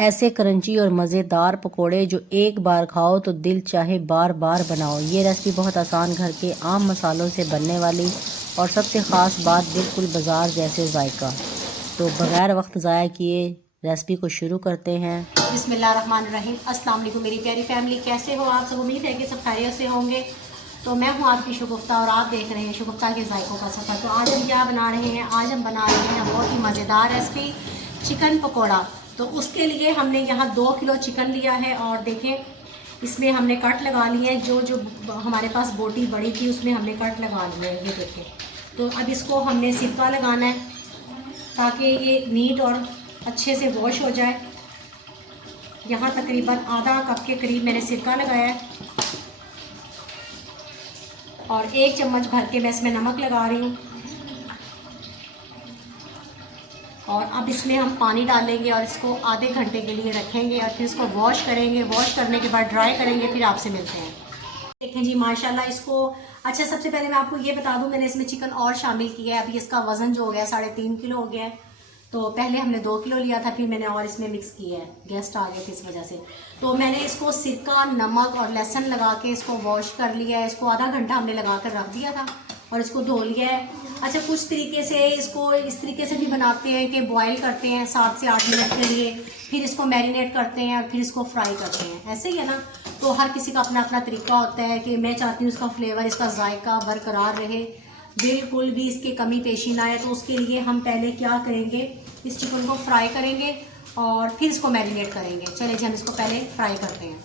ऐसे क्रंची और मज़ेदार पकोड़े जो एक बार खाओ तो दिल चाहे बार बार बनाओ। ये रेसिपी बहुत आसान, घर के आम मसालों से बनने वाली और सबसे ख़ास बात बिल्कुल बाजार जैसे जायका। तो बग़ैर वक्त ज़ाया किए रेसिपी को शुरू करते हैं। बिस्मिल्लाहिर्रहमानिर्रहीम। अस्सलाम वालेकुम मेरी प्यारी फैमिली, कैसे हो आप सब? उम्मीद है कि सब खैरियत से होंगे। तो मैं हूँ आपकी शगुफ्ता और आप देख रहे हैं शगुफ्ता के जायकों का सफ़र। तो आज हम क्या बना रहे हैं? आज हम बना रहे हैं बहुत ही मज़ेदार रेसिपी, चिकन पकोड़ा। तो उसके लिए हमने यहाँ 2 किलो चिकन लिया है और देखें इसमें हमने कट लगा लिए हैं। जो जो हमारे पास बोटी बड़ी थी उसमें हमने कट लगा लिए हैं, ये देखें। तो अब इसको हमने सिरका लगाना है ताकि ये नीट और अच्छे से वॉश हो जाए। यहाँ तकरीबन आधा कप के करीब मैंने सिरका लगाया है और 1 चम्मच भर के मैं इसमें नमक लगा रही हूँ। और अब इसमें हम पानी डालेंगे और इसको आधे घंटे के लिए रखेंगे और फिर इसको वॉश करेंगे। वॉश करने के बाद ड्राई करेंगे, फिर आपसे मिलते हैं। देखें जी माशाल्लाह इसको। अच्छा, सबसे पहले मैं आपको ये बता दूं, मैंने इसमें चिकन और शामिल किया है। अभी इसका वज़न जो हो गया 3.5 किलो हो गया है। तो पहले हमने 2 किलो लिया था, फिर मैंने और इसमें मिक्स किया है, गेस्ट आ गए थे इस वजह से। तो मैंने इसको सिरका, नमक और लहसुन लगा के इसको वॉश कर लिया है। इसको आधा घंटा हमने लगा कर रख दिया था और इसको धो लिया है। अच्छा, कुछ तरीके से इसको इस तरीके से भी बनाते हैं कि बॉयल करते हैं 7 से 8 मिनट के लिए, फिर इसको मैरिनेट करते हैं और फिर इसको फ्राई करते हैं, ऐसे ही है ना। तो हर किसी का अपना अपना तरीका होता है कि मैं चाहती हूँ इसका फ्लेवर, इसका जायका बरकरार रहे, बिल्कुल भी इसकी कमी पेशी ना आए। तो उसके लिए हम पहले क्या करेंगे, इस चिकन को फ्राई करेंगे और फिर इसको मैरिनेट करेंगे। चलिए जी, हम इसको पहले फ्राई करते हैं।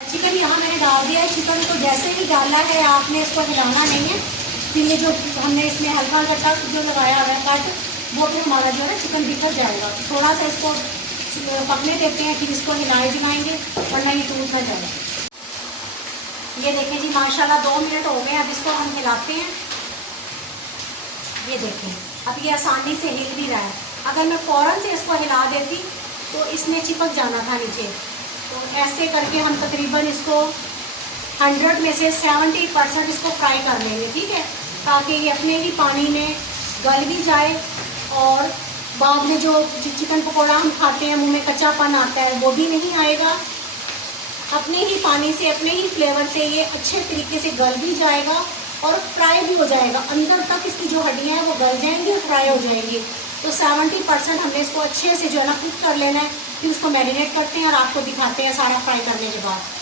चिकन यहाँ मैंने डाल दिया है। चिकन को जैसे ही डाला है आपने इसको हिलाना नहीं है। फिर ये जो हमने इसमें हल्का हल्का जो लगाया हुआ है कट, वो फिर हमारा जो है ना चिकन बिखर जाएगा। थोड़ा सा इसको पकने देते हैं, फिर इसको हिलाए जलाएंगे वरना ये टूट ना जाए। ये देखें जी माशाल्लाह 2 मिनट हो गए। अब इसको हम हिलाते हैं। ये देखें अब ये आसानी से हिल भी रहा है। अगर मैं फ़ौरन से इसको हिला देती तो इसमें चिपक जाना था नीचे। तो ऐसे करके हम तकरीबन इसको 100 में से 70% इसको फ्राई कर लेंगे, ठीक है, ताकि ये अपने ही पानी में गल भी जाए और बाद में जो चिकन पकोड़ा हम खाते हैं मुंह में कच्चापन आता है वो भी नहीं आएगा। अपने ही पानी से, अपने ही फ्लेवर से ये अच्छे तरीके से गल भी जाएगा और फ्राई भी हो जाएगा। अंदर तक इसकी जो हड्डियाँ हैं वो गल जाएंगी और फ्राई हो जाएंगी। तो 70% हमने इसको अच्छे से जो है ना कुक कर लेना है। फिर उसको मैरिनेट करते हैं और आपको दिखाते हैं सारा फ्राई करने के बाद।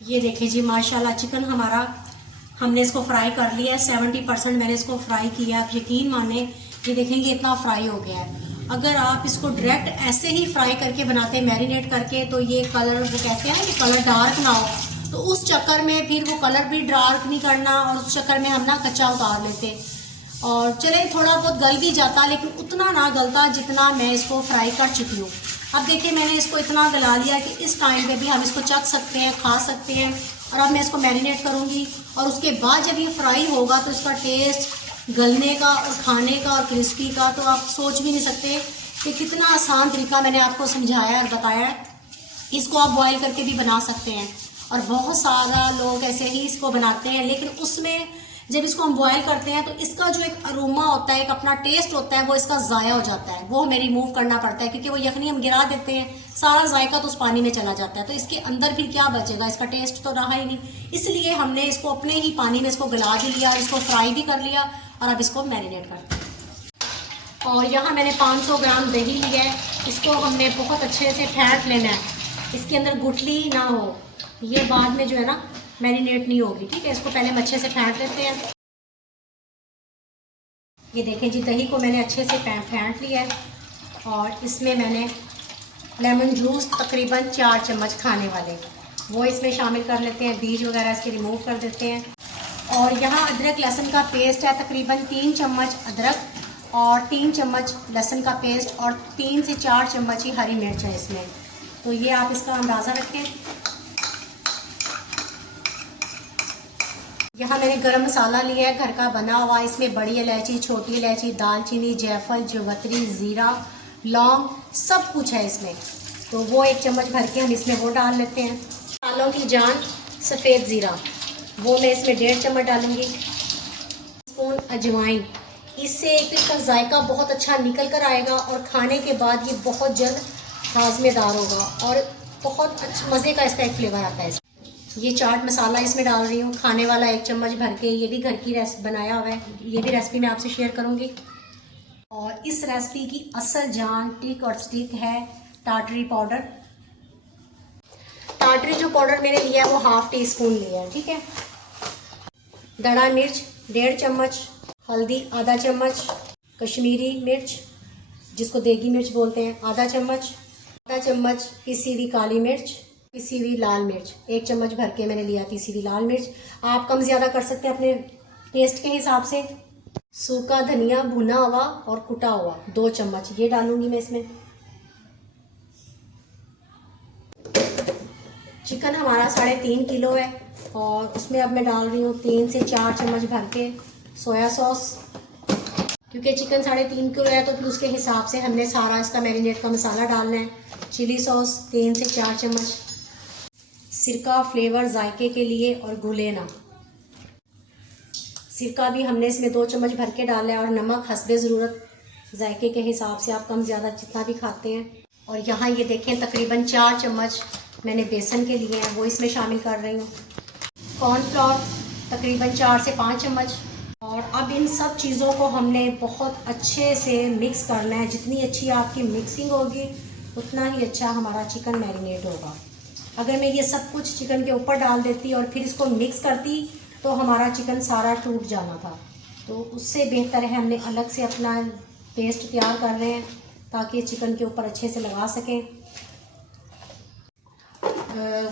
ये देखिए जी माशाल्लाह चिकन हमारा, हमने इसको फ्राई कर लिया है। 70% मैंने इसको फ्राई किया। आप यकीन माने, ये देखेंगे इतना फ्राई हो गया है। अगर आप इसको डायरेक्ट ऐसे ही फ्राई करके बनाते हैं मैरिनेट करके, तो ये कलर जो कहते हैं ना कि कलर डार्क ना हो, तो उस चक्कर में फिर वो कलर भी डार्क नहीं करना और उस चक्कर में हम ना कच्चा उतार लेते। और चले थोड़ा बहुत गल भी जाता, लेकिन उतना ना गलता जितना मैं इसको फ्राई कर चुकी हूँ। अब देखिए मैंने इसको इतना गला लिया कि इस टाइम पे भी हम इसको चख सकते हैं, खा सकते हैं। और अब मैं इसको मैरिनेट करूँगी और उसके बाद जब ये फ्राई होगा तो इसका टेस्ट गलने का और खाने का और क्रिस्पी का तो आप सोच भी नहीं सकते कि कितना आसान तरीका मैंने आपको समझाया और बताया है। इसको आप बॉईल करके भी बना सकते हैं और बहुत सारा लोग ऐसे ही इसको बनाते हैं, लेकिन उसमें जब इसको हम बॉईल करते हैं तो इसका जो एक अरोमा होता है, एक अपना टेस्ट होता है, वो इसका ज़ाया हो जाता है। वो हमें रिमूव करना पड़ता है क्योंकि वो यखनी हम गिरा देते हैं, सारा जायका तो उस पानी में चला जाता है। तो इसके अंदर फिर क्या बचेगा, इसका टेस्ट तो रहा ही नहीं। इसलिए हमने इसको अपने ही पानी में इसको गला भी लिया और इसको फ्राई भी कर लिया और अब इसको मैरिनेट करते हैं। और यहाँ मैंने 500 ग्राम दही लिया है। इसको हमने बहुत अच्छे से फेंट लेना है, इसके अंदर गुठली ना हो, ये बाद में जो है ना मैरिनेट नहीं होगी, ठीक है। इसको पहले हम अच्छे से फेंट लेते हैं। ये देखें जी दही को मैंने अच्छे से फेंट लिया है और इसमें मैंने लेमन जूस तकरीबन 4 चम्मच खाने वाले, वो इसमें शामिल कर लेते हैं। बीज वगैरह इसके रिमूव कर देते हैं। और यहाँ अदरक लहसुन का पेस्ट है, तकरीबन 3 चम्मच अदरक और 3 चम्मच लहसुन का पेस्ट और 3 से 4 चम्मच ही हरी मिर्च है इसमें। तो ये आप इसका अंदाज़ा रखें। यहाँ मैंने गरम मसाला लिया है घर का बना हुआ, इसमें बड़ी इलायची, छोटी इलायची, दालचीनी, जायफल, जवतरी, ज़ीरा, लौंग सब कुछ है इसमें। तो वो 1 चम्मच भर के हम इसमें वो डाल लेते हैं। मसालों की जान सफ़ेद ज़ीरा, वो मैं इसमें 1.5 चम्मच डालूँगी। स्पून अजवाइन, इससे एक इसका जायका बहुत अच्छा निकल कर आएगा और खाने के बाद ये बहुत जल्द हाजमेदार होगा और बहुत अच्छा मज़े का इसका एक फ्लेवर आता है। ये चाट मसाला इसमें डाल रही हूँ, खाने वाला 1 चम्मच भर के। ये भी घर की बनाया हुआ है, ये भी रेसिपी मैं आपसे शेयर करूँगी। और इस रेसिपी की असल जान टिक और स्टिक है टाटरी पाउडर। टाटरी जो पाउडर मैंने लिया है वो 1/2 टीस्पून लिया है, ठीक है। दड़ा मिर्च 1.5 चम्मच, हल्दी आधा चम्मच, कश्मीरी मिर्च जिसको देगी मिर्च बोलते हैं आधा चम्मच, आधा चम्मच पिसी हुई काली मिर्च, पिसी हुई लाल मिर्च 1 चम्मच भर के मैंने लिया पिसी हुई लाल मिर्च। आप कम ज़्यादा कर सकते हैं अपने टेस्ट के हिसाब से। सूखा धनिया भुना हुआ और कुटा हुआ 2 चम्मच ये डालूंगी मैं इसमें। चिकन हमारा 3.5 किलो है और उसमें अब मैं डाल रही हूँ 3 से 4 चम्मच भर के सोया सॉस। क्योंकि चिकन 3.5 किलो है तो फिर उसके हिसाब से हमने सारा इसका मैरिनेट का मसाला डालना है। चिली सॉस 3 से 4 चम्मच, सिरका फ्लेवर जायके के लिए और घुले ना, सिरका भी हमने इसमें 2 चम्मच भर के डाला है। और नमक हस्बे ज़रूरत, जायके के हिसाब से आप कम ज़्यादा जितना भी खाते हैं। और यहाँ ये देखें तकरीबन 4 चम्मच मैंने बेसन के लिए हैं वो इसमें शामिल कर रही हूँ। कॉर्नफ्लोर तकरीबन 4 से 5 चम्मच। और अब इन सब चीज़ों को हमने बहुत अच्छे से मिक्स करना है। जितनी अच्छी आपकी मिक्सिंग होगी उतना ही अच्छा हमारा चिकन मैरिनेट होगा। अगर मैं ये सब कुछ चिकन के ऊपर डाल देती और फिर इसको मिक्स करती तो हमारा चिकन सारा टूट जाना था। तो उससे बेहतर है हमने अलग से अपना पेस्ट तैयार कर रहे हैं ताकि चिकन के ऊपर अच्छे से लगा सकें।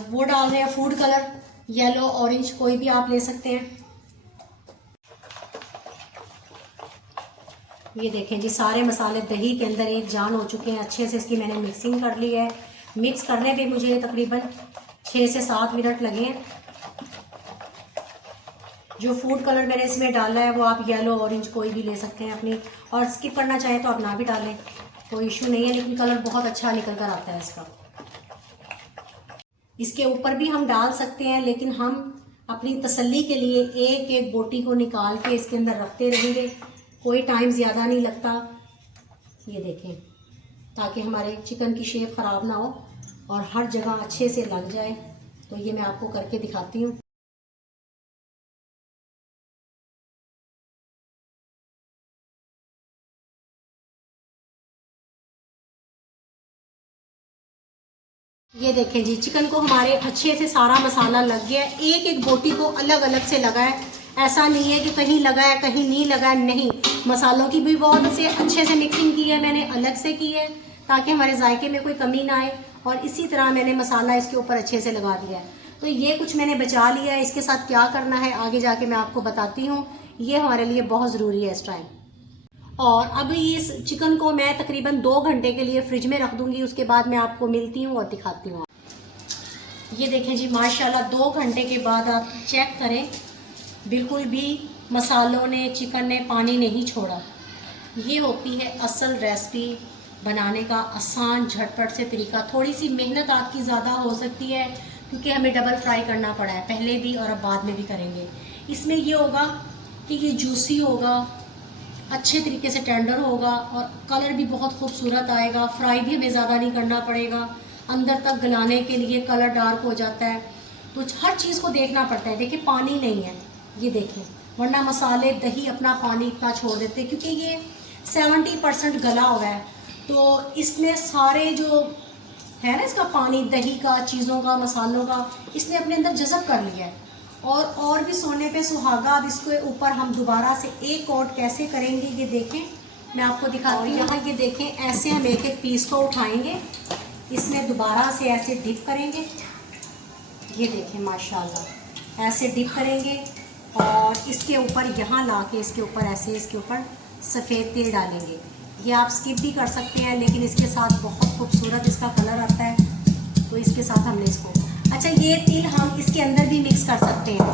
वो डाल रहे हैं फूड कलर, येलो ऑरेंज कोई भी आप ले सकते हैं। ये देखें जी सारे मसाले दही के अंदर एक जान हो चुके हैं। अच्छे से इसकी मैंने मिक्सिंग कर ली है। मिक्स करने पे मुझे तकरीबन 6 से 7 मिनट लगे हैं। जो फूड कलर मैंने इसमें डाला है वो आप येलो ऑरेंज कोई भी ले सकते हैं अपनी, और स्किप करना चाहें तो आप ना भी डालें, कोई इशू नहीं है। लेकिन कलर बहुत अच्छा निकल कर आता है इसका। इसके ऊपर भी हम डाल सकते हैं लेकिन हम अपनी तसल्ली के लिए एक एक बोटी को निकाल के इसके अंदर रखते रहेंगे। कोई टाइम ज़्यादा नहीं लगता। ये देखें ताकि हमारे चिकन की शेप ख़राब ना हो और हर जगह अच्छे से लग जाए। तो ये मैं आपको करके दिखाती हूँ। ये देखें जी चिकन को हमारे अच्छे से सारा मसाला लग गया है। एक एक बोटी को अलग अलग से लगा है। ऐसा नहीं है कि कहीं लगा है कहीं नहीं लगा है, नहीं। मसालों की भी बहुत से अच्छे से मिक्सिंग की है मैंने, अलग से की है ताकि हमारे जायके में कोई कमी ना आए। और इसी तरह मैंने मसाला इसके ऊपर अच्छे से लगा दिया है। तो ये कुछ मैंने बचा लिया है। इसके साथ क्या करना है आगे जाके मैं आपको बताती हूँ। ये हमारे लिए बहुत ज़रूरी है इस टाइम। और अब इस चिकन को मैं तकरीबन 2 घंटे के लिए फ्रिज में रख दूंगी। उसके बाद मैं आपको मिलती हूँ और दिखाती हूँ। ये देखें जी माशाल्लाह 2 घंटे के बाद आप चेक करें, बिल्कुल भी मसालों ने चिकन ने पानी नहीं छोड़ा। ये होती है असल रेसिपी बनाने का आसान झटपट से तरीका। थोड़ी सी मेहनत आपकी ज़्यादा हो सकती है क्योंकि हमें डबल फ्राई करना पड़ा है, पहले भी और अब बाद में भी करेंगे। इसमें ये होगा कि ये जूसी होगा, अच्छे तरीके से टेंडर होगा और कलर भी बहुत खूबसूरत आएगा। फ्राई भी हमें ज़्यादा नहीं करना पड़ेगा। अंदर तक गलाने के लिए कलर डार्क हो जाता है। तो हर चीज़ को देखना पड़ता है। देखिए पानी नहीं है, ये देखें, वरना मसाले दही अपना पानी इतना छोड़ देते हैं क्योंकि ये 70% गला हुआ है। तो इसमें सारे जो है ना इसका पानी दही का, चीज़ों का, मसालों का, इसने अपने अंदर जज़ब कर लिया है। और भी सोने पे सुहागा। अब इसके ऊपर हम दोबारा से एक कोट कैसे करेंगे ये देखें, मैं आपको दिखाती हूँ। यहाँ ये देखें ऐसे हम एक एक पीस को उठाएंगे इसमें दोबारा से ऐसे डिप करेंगे, ये देखें माशाल्लाह, ऐसे डिप करेंगे और इसके ऊपर यहाँ ला के इसके ऊपर ऐसे इसके ऊपर सफ़ेद तिल डालेंगे। ये आप स्किप भी कर सकते हैं, लेकिन इसके साथ बहुत खूबसूरत इसका कलर आता है, तो इसके साथ हमने इसको, अच्छा ये तिल हम इसके अंदर भी मिक्स कर सकते हैं,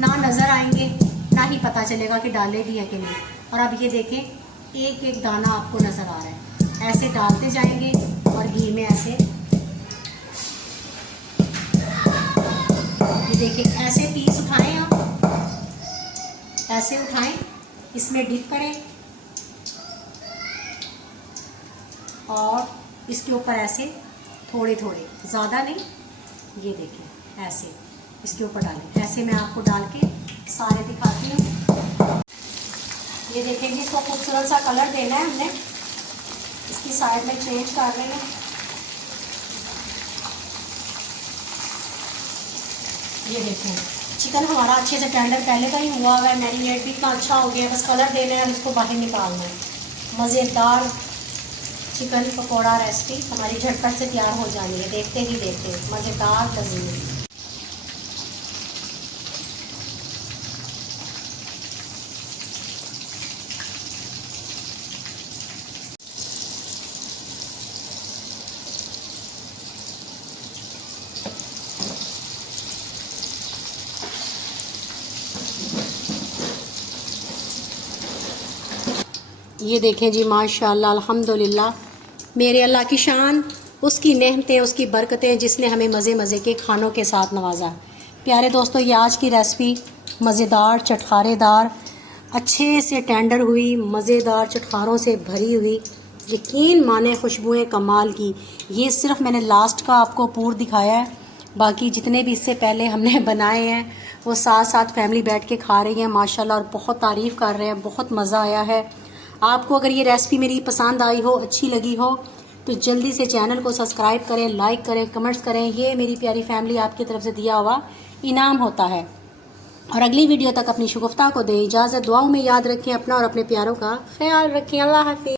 ना नज़र आएंगे ना ही पता चलेगा कि डाले भी हैं कि नहीं। और अब ये देखें एक एक दाना आपको नज़र आ रहा है, ऐसे डालते जाएंगे और घी में ऐसे, ये देखिए ऐसे पीस उठाएं आप, ऐसे उठाएं, इसमें डिप करें और इसके ऊपर ऐसे थोड़े थोड़े, ज़्यादा नहीं, ये देखिए ऐसे इसके ऊपर डालें। ऐसे मैं आपको डाल के सारे दिखाती हूँ। ये देखेंगे इसको खूबसूरत सा कलर देना है हमने, इसकी साइड में चेंज कर देंगे। ये देखें चिकन हमारा अच्छे से टेंडर पहले का ही हुआ है, मैरिनेट भी इतना अच्छा हो गया, बस कलर देना है और इसको बाहर निकालना है। मज़ेदार चिकन पकौड़ा रेसिपी हमारी झटपट से तैयार हो जानी है, देखते ही देखते मज़ेदार लजीज। ये देखें जी माशाल्लाह अल्हम्दुलिल्लाह, मेरे अल्लाह की शान, उसकी नेमतें, उसकी बरकतें जिसने हमें मज़े मज़े के खानों के साथ नवाजा। प्यारे दोस्तों, ये आज की रेसिपी मज़ेदार चटखारेदार, अच्छे से टेंडर हुई, मज़ेदार चटखारों से भरी हुई, यकीन माने खुशबुएं कमाल की। ये सिर्फ मैंने लास्ट का आपको पूर दिखाया है, बाकी जितने भी इससे पहले हमने बनाए हैं वो साथ साथ फैमिली बैठ के खा रही हैं माशाल्लाह, और बहुत तारीफ़ कर रहे हैं, बहुत मज़ा आया है। आपको अगर ये रेसिपी मेरी पसंद आई हो, अच्छी लगी हो, तो जल्दी से चैनल को सब्सक्राइब करें, लाइक करें, कमेंट्स करें। ये मेरी प्यारी फैमिली आपकी तरफ से दिया हुआ इनाम होता है। और अगली वीडियो तक अपनी शगुफ्ता को दें इजाज़त, दुआओं में याद रखें अपना और अपने प्यारों का ख्याल रखें। अल्लाह हाफ़िज़।